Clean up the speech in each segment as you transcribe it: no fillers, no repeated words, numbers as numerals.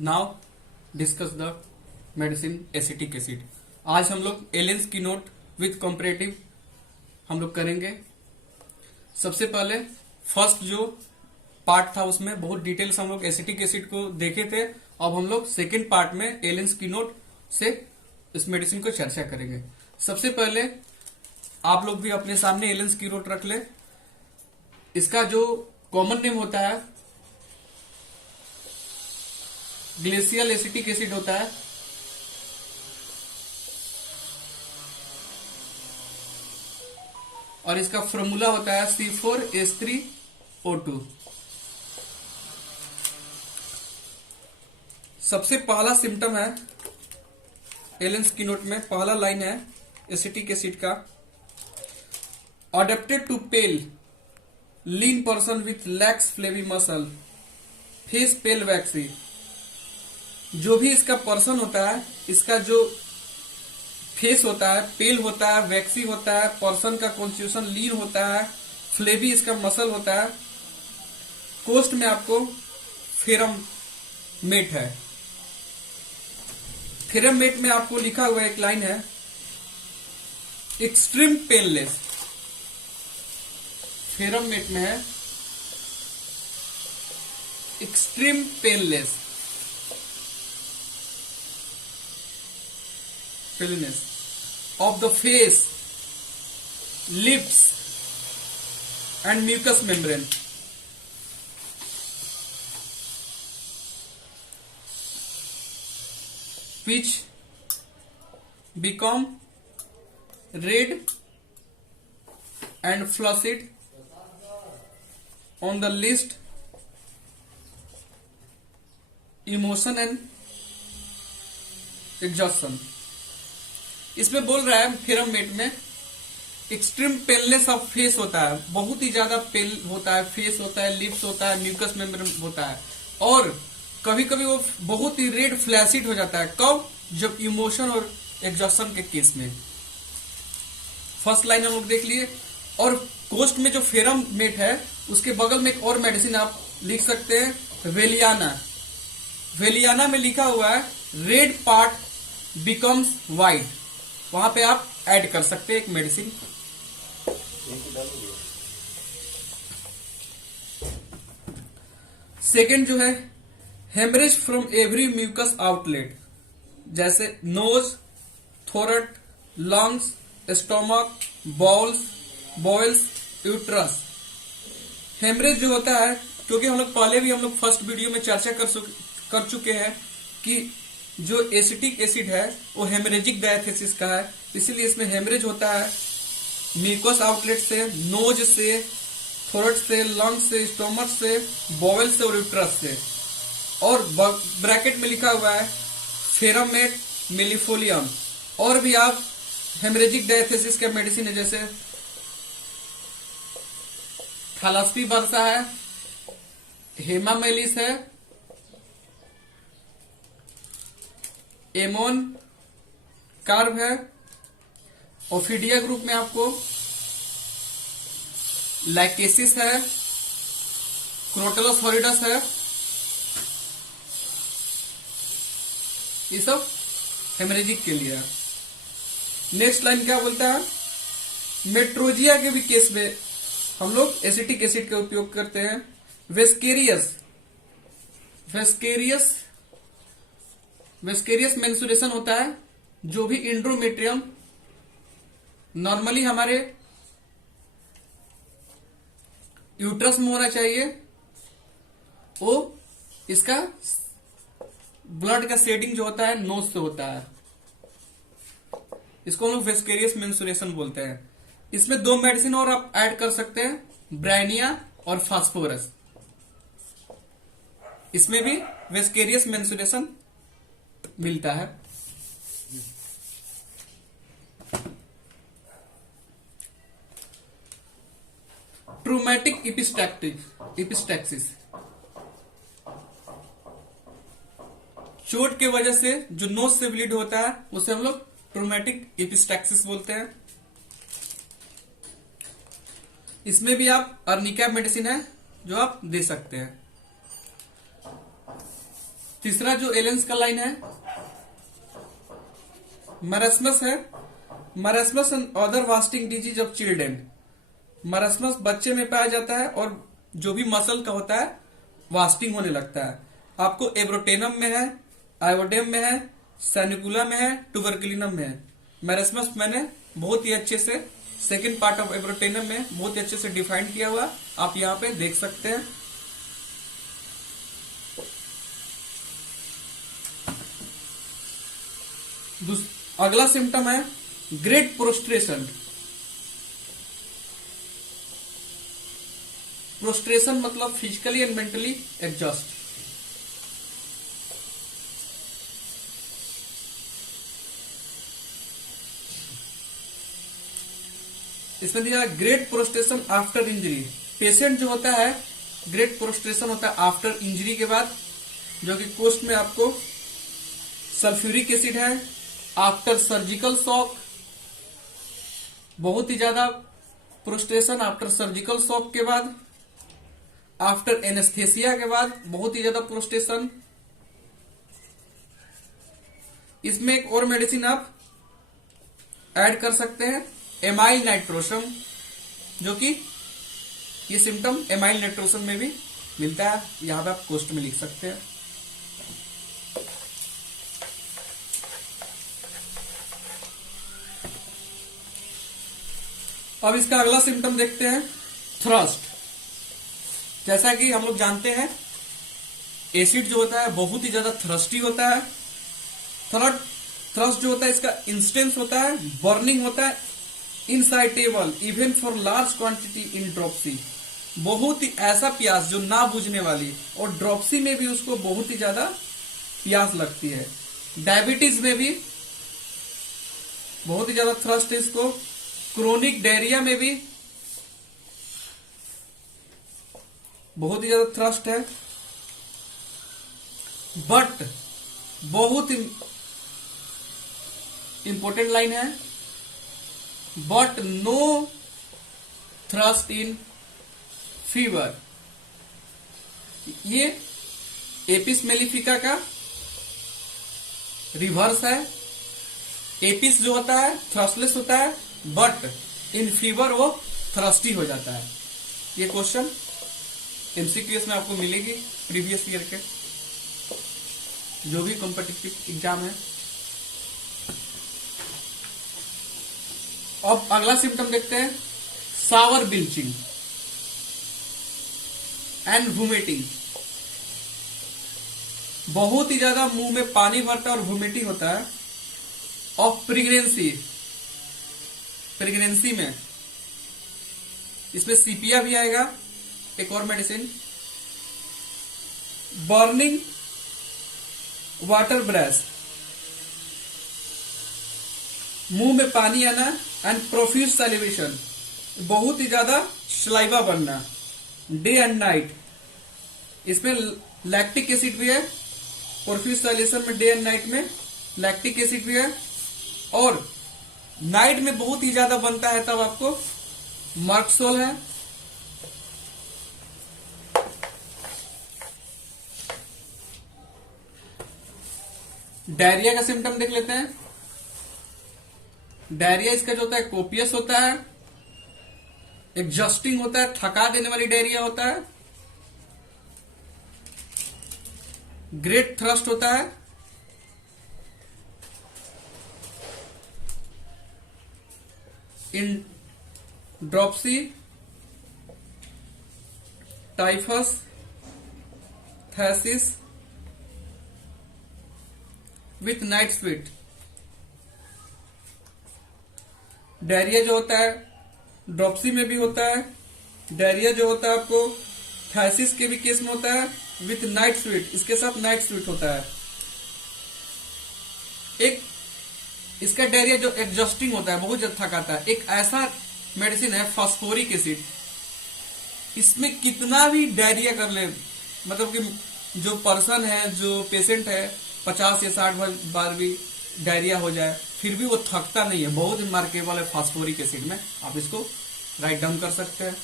Now discuss the medicine acetic acid. आज हम लोग एलेंस की नोट विथ कंपैरेटिव हम लोग करेंगे। सबसे पहले फर्स्ट जो पार्ट था उसमें बहुत डिटेल से हम लोग एसिटिक एसिड को देखे थे। अब हम लोग सेकेंड पार्ट में एलेंस की नोट से इस मेडिसिन को चर्चा करेंगे। सबसे पहले आप लोग भी अपने सामने एलेंस की नोट रख ले। इसका जो कॉमन नेम होता है ग्लेशियल एसिटिक एसिड होता है। और इसका फॉर्मूला होता है C4H3O2। सबसे पहला सिम्टम है एलेंस की नोट में, पहला लाइन है एसिटिक एसिड का, adapted to pale lean person with lax flabby muscle face pale waxy. जो भी इसका पर्सन होता है, इसका जो फेस होता है पेल होता है, वैक्सी होता है, पर्सन का कॉन्स्टिट्यूशन लीन होता है, फ्लेवी इसका मसल होता है। कोस्ट में आपको फेरम मेट है। फेरम मेट में आपको लिखा हुआ एक लाइन है एक्सट्रीम पेनलेस। फेरम मेट में है extreme painless paleness of the face, lips and mucus membrane. which become red and flaccid on the least emotion and exhaustion। इसमें बोल रहा है फेरम मेट में एक्सट्रीम पेलनेस ऑफ फेस होता है, बहुत ही ज्यादा पेल होता है, फेस होता है, लिप्स होता है, म्यूकस मेम्ब्रेन होता है, और कभी कभी वो बहुत ही रेड फ्लैसिड हो जाता है। कब? जब इमोशन और एग्जॉस्शन के केस में। फर्स्ट लाइन हम लोग देख लिए। और कोस्ट में जो फेरम मेट है उसके बगल में एक और मेडिसिन आप लिख सकते हैं वेलियाना। वेलियाना में लिखा हुआ है रेड पार्ट बिकम्स वाइट। वहां पे आप ऐड कर सकते हैं एक मेडिसिन। सेकेंड जो है haemorrhage from every mucous outlet, जैसे nose, throat, lungs, stomach, bowels, uterus. Haemorrhage जो होता है, क्योंकि हम लोग पहले भी हम लोग फर्स्ट वीडियो में चर्चा कर चुके हैं कि जो एसिटिक एसिड है वो हेमरेजिक डायथेसिस का है, इसीलिए इसमें हेमरेज होता है म्यूकस आउटलेट से, नोज से, थोरट से, लंग्स से, स्टोमक से, बॉयल से और यूट्रस से। और ब्रैकेट में लिखा हुआ है फेरमेट मिलीफोलियम। और भी आप हेमरेजिक डायथेसिस का मेडिसिन है, जैसे थैलास्पी बर्सा है, हेमामेलिस है, एमोन कार्ब है। ओफिडिया ग्रुप में आपको लैकेसिस है, क्रोटेलस हॉरिडस है। ये सब हेमरेजिक के लिए है। नेक्स्ट लाइन क्या बोलता है? मेट्रोजिया के भी केस में हम लोग एसिटिक एसिड का उपयोग करते हैं। वेस्केरियस मेंसुरेशन होता है, जो भी इंड्रोमेट्रियम नॉर्मली हमारे यूट्रस में होना चाहिए, वो इसका ब्लड का शेडिंग जो होता है नोज से होता है। इसको हम लोग वेस्केरियस मेंसुरेशन बोलते हैं। इसमें दो मेडिसिन और आप ऐड कर सकते हैं, ब्राइनिया और फास्फोरस। इसमें भी वेस्केरियस मेंसुरेशन मिलता है। ट्रूमेटिक इपिस्टैक्सिस, चोट के वजह से जो नोज से ब्लीड होता है उसे हम लोग ट्रूमेटिक इपिस्टैक्सिस बोलते हैं। इसमें भी आप अर्निका मेडिसिन है जो आप दे सकते हैं। तीसरा जो एलेंस का लाइन है मरास्मस है। Marasmus and other wasting disease of children. Marasmus बच्चे में पाया जाता है और जो भी मसल का होता है वास्टिंग होने लगता है। आपको एब्रोटेनम में है, आयोडेम में है, सैनिकुला में है, ट्यूबरकुलिनम में है। मैरस्मस मैंने बहुत ही अच्छे से सेकेंड पार्ट ऑफ एब्रोटेनम में बहुत ही अच्छे से डिफाइन किया हुआ आप यहाँ पे देख सकते हैं। अगला सिम्टम है ग्रेट प्रोस्ट्रेशन। प्रोस्ट्रेशन मतलब फिजिकली एंड मेंटली एग्जॉस्ट। इसमें दिया great prostration after injury. Patient जो होता है ग्रेट प्रोस्ट्रेशन होता है आफ्टर इंजरी के बाद, जो कि कोस्ट में आपको सल्फ्यूरिक एसिड है। आफ्टर सर्जिकल शॉक, बहुत ही ज्यादा प्रोस्ट्रेशन आफ्टर सर्जिकल शॉक के बाद। आफ्टर एनेस्थेसिया के बाद बहुत ही ज्यादा प्रोस्ट्रेशन। इसमें एक और मेडिसिन आप ऐड कर सकते हैं एमाइल नाइट्रोसम, जो कि ये सिम्टम एमाइल नाइट्रोसम में भी मिलता है। यहां पे आप कोस्ट में लिख सकते हैं। अब इसका अगला सिम्टम देखते हैं थ्रस्ट। जैसा कि हम लोग जानते हैं एसिड जो होता है बहुत ही ज्यादा थ्रस्टी होता है। थ्रस्ट जो होता है इसका इंस्टेंस होता है, बर्निंग होता है, insatiable even for large quantity in dropsy. बहुत ही ऐसा प्यास जो ना बुझने वाली, और ड्रॉप्सी में भी उसको बहुत ही ज्यादा प्यास लगती है। डायबिटीज में भी बहुत ही ज्यादा थ्रस्ट है इसको। क्रोनिक डायरिया में भी बहुत ही ज्यादा थ्रस्ट है। बट बहुत इंपॉर्टेंट लाइन है, but no thirst in fever. ये एपिस मेलिफिका का रिवर्स है। एपिस जो होता है थ्रस्टलेस होता है, बट इन फीवर वो थ्रस्टी हो जाता है। ये क्वेश्चन एमसीक्यूएस में आपको मिलेगी प्रीवियस ईयर के जो भी कॉम्पिटिटिव एग्जाम है। अब अगला सिम्टम देखते हैं सावर बिल्चिंग एंड वोमिटिंग। बहुत ही ज्यादा मुंह में पानी भरता है और वोमिटिंग होता है। ऑफ प्रेगनेंसी में इसमें सीपिया भी आएगा, एक और मेडिसिन। बर्निंग वाटर ब्रेथ, मुंह में पानी आना एंड प्रोफ्यूज सैलिवेशन, बहुत ही ज्यादा सलाइवा बनना डे एंड नाइट। इसमें लैक्टिक एसिड भी है। प्रोफ्यूज सैलिवेशन में डे एंड नाइट में लैक्टिक एसिड भी है। और नाइट में बहुत ही ज्यादा बनता है तब आपको मार्क्सोल है। डायरिया का सिम्टम देख लेते हैं। डायरिया इसका जो होता है कोपियस होता है, एग्जॉस्टिंग होता है, थका देने वाली डायरिया होता है, ग्रेट थ्रस्ट होता है, in dropsy, typhus, phthisis with night sweat. Diarrhoea जो होता है ड्रॉप्सी में भी होता है। डायरिया जो होता है आपको थैसिस के भी केस में होता है विथ नाइट स्वेट, इसके साथ नाइट स्वेट होता है। एक इसका डायरिया जो एग्जॉस्टिंग होता है, बहुत ज्यादा थकाता है। एक ऐसा मेडिसिन है फास्फोरिक एसिड, इसमें कितना भी डायरिया कर ले, मतलब कि जो पर्सन है, जो पेशेंट है, 50 या 60 बार भी डायरिया हो जाए फिर भी वो थकता नहीं है। बहुत रिमार्केबल है फास्फोरिक एसिड में, आप इसको राइट डाउन कर सकते हैं।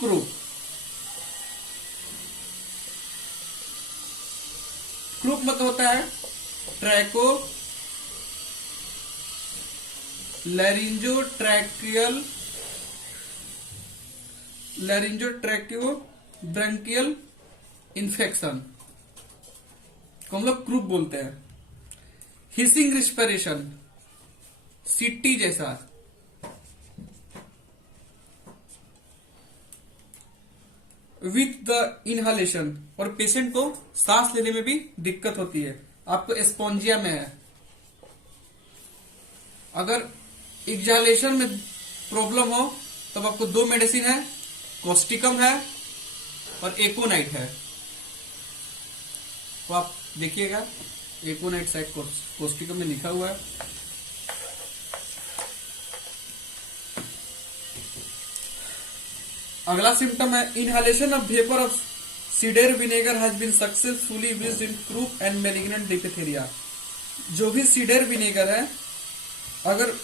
क्रूप, क्रूप मतलब होता है ट्रैको लैरिंजो ब्रंकियल इन्फेक्शन को हम लोग क्रूप बोलते हैं। हिसिंग रिस्पिरेशन, सीटी जैसा, विथ द इनहालेशन, और पेशेंट को सांस लेने में भी दिक्कत होती है। आपको एस्पोंजिया में है, अगर एक्सहालेशन में प्रॉब्लम हो तब आपको दो मेडिसिन है, कोस्टिकम है और एकोनाइट है। तो आप देखिएगा एकोनाइट शायद कोस्टिकम में लिखा हुआ है। अगला सिम्टम है inhalation of vapour of cider vinegar has been successfully used in croup and malignant diphtheria. जो भी सीडेर विनेगर है, अगर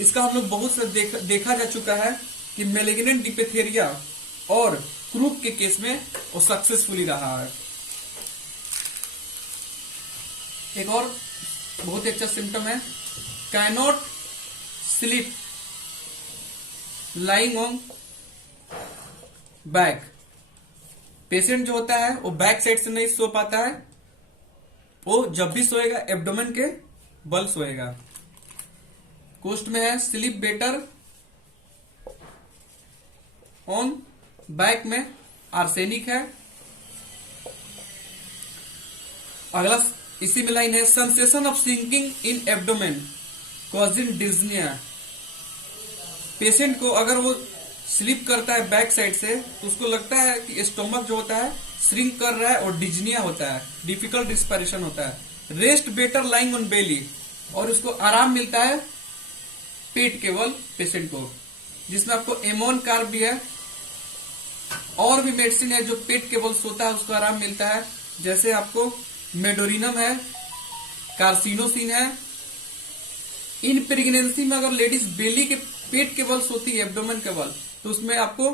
इसका हम लोग बहुत से देखा जा चुका है कि मैलिग्नेंट डिप्थीरिया और क्रूप के केस में वो सक्सेसफुली रहा है। एक और बहुत ही अच्छा सिम्टम है cannot sleep lying on back. Patient जो होता है वो बैक साइड से नहीं सो पाता है, वो जब भी सोएगा एब्डोमेन के बल सोएगा। कोस्ट में है स्लीप बेटर ऑन बैक में आर्सेनिक है। अगला इसी में लाइन है sensation of sinking in abdomen causing dyspnoea. Patient को अगर वो स्लीप करता है बैक साइड से तो उसको लगता है कि स्टोमक जो होता है श्रिंक कर रहा है और डिज्निया होता है, डिफिकल्ट रिस्पिरेशन होता है। रेस्ट बेटर लाइंग ऑन बेली, और उसको आराम मिलता है पेट केवल पेशेंट को, जिसमें आपको एमोन कार्ब भी है और भी मेडिसिन है जो पेट केवल सोता है उसको आराम मिलता है। जैसे आपको मेडोरिनम है, कार्सिनोसिन है। इन प्रेगनेंसी में अगर लेडीज बेली के पेट के बल सोती है, एब्डोमेन के बल, तो उसमें आपको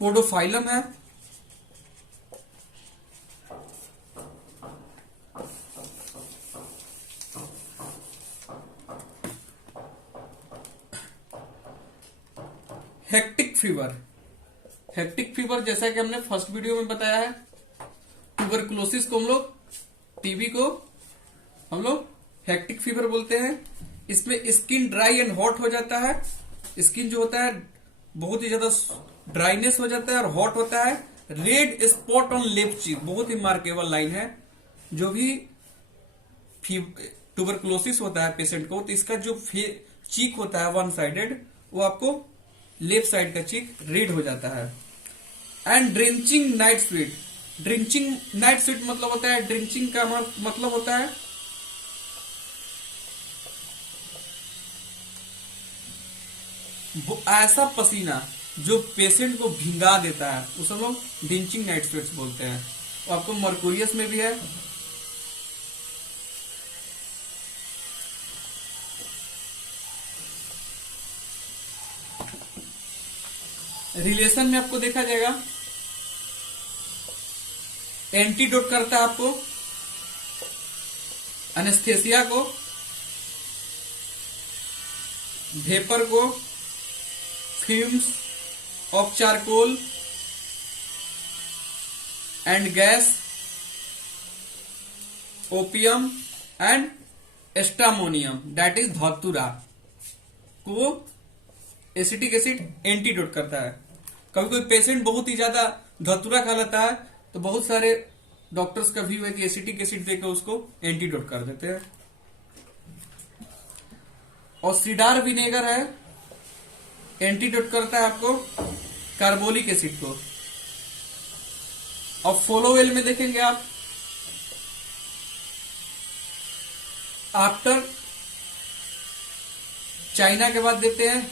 पोडोफाइलम है, हेक्टिक फीवर। हेक्टिक फीवर जैसा कि हमने फर्स्ट वीडियो में बताया है, ट्यूबरकुलोसिस को हम लोग, टीबी को हम लोग हेक्टिक फीवर बोलते हैं। इसमें स्किन ड्राई एंड हॉट हो जाता है। स्किन जो होता है बहुत ही ज्यादा ड्राइनेस हो जाता है और हॉट होता है। रेड स्पॉट ऑन लेफ्ट चीक, बहुत ही मार्केबल लाइन है। जो भी ट्यूबरकुलोसिस होता है पेशेंट को, तो इसका जो चीक होता है वन साइडेड, वो आपको लेफ्ट साइड का चीक रेड हो जाता है। And drenching night sweet. Drenching night sweet मतलब होता है, ड्रिंचिंग का मतलब होता है वो ऐसा पसीना जो पेशेंट को भिंगा देता है, उसे हम लोग ड्रिंचिंग नाइट स्वीट्स बोलते हैं। और आपको मर्कुरियस में भी है। रिलेशन में आपको देखा जाएगा एंटीडोट करता है आपको एनेस्थेसिया को, वेपर को, fumes of charcoal and gas, opium and stramonium that is dhatura को एसिटिक एसिड एंटीडोट करता है। कभी कोई पेशेंट बहुत ही ज्यादा धतूरा खा लेता है तो बहुत सारे डॉक्टर्स का व्यू है कि एसिटिक एसिड देकर उसको एंटीडोट कर देते हैं। और सीडार विनेगर है, एंटीडोट करता है आपको कार्बोलिक एसिड को। और फोलोवेल में देखेंगे आप, आफ्टर चाइना के बाद देते हैं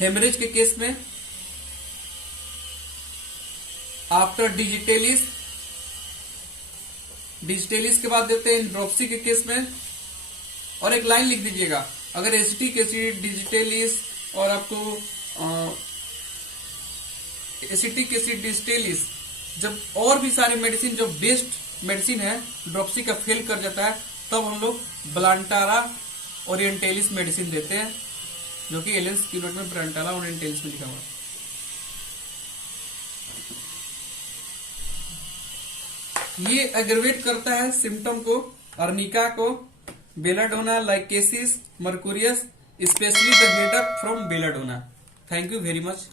हेमरेज के केस में, आफ्टर डिजिटेलिस के बाद देते हैं ड्रॉप्सी के केस में। और एक लाइन लिख दीजिएगा, अगर एसिटिक एसिड, डिजिटेलिस और आपको एसिटिक एसिड डिस्टेलिस, जब और भी सारी मेडिसिन जो बेस्ट मेडिसिन है ड्रॉप्सी का फेल कर जाता है, तब हम लोग ब्लांटारा ओरिएंटेलिस मेडिसिन देते हैं, जो कि एलेंस की नोट में ब्लांटारा ओरिएंटेलिस में लिखा हुआ है। ये एग्रवेट करता है सिम्टम को, अर्निका को, belladonna, lachesis, mercurius, specially the headache from belladonna. Thank you very much.